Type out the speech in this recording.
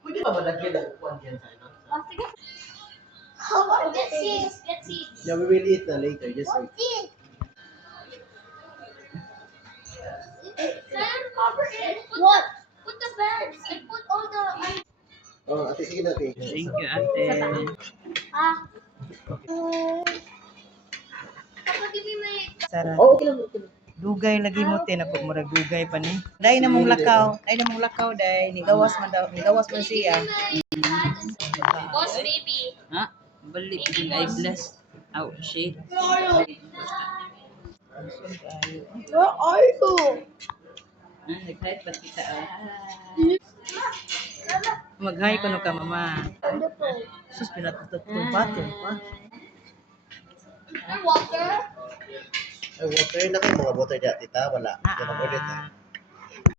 Pwede ba malagyan ng upuan yan sa ano? Get seats. Get seats. Yeah, we will eat na later. Just wait. Sam, cover it. What? Put the beds and put all the. Oh, ate, sige na, ate. Thank you, ate. Kapag hindi may. Sarap. Oh, okay lang, okay lang. Dugay lagi mo tin ako murag dugay pa ni. Dai na mong lakaw. Dai na mong lakaw dai. Nigawas man daw. Nigawas man siya. Boss baby. Ha? Balik din ay bless. Aw, shit. Where are you? Nag-hi pa kita. Mag-hi ko no ka mama. Sus pinatutot ko bato pa. Water. Ay, water na kayo. Mga water dyan, tita. Wala. Kaya mag-order tayo.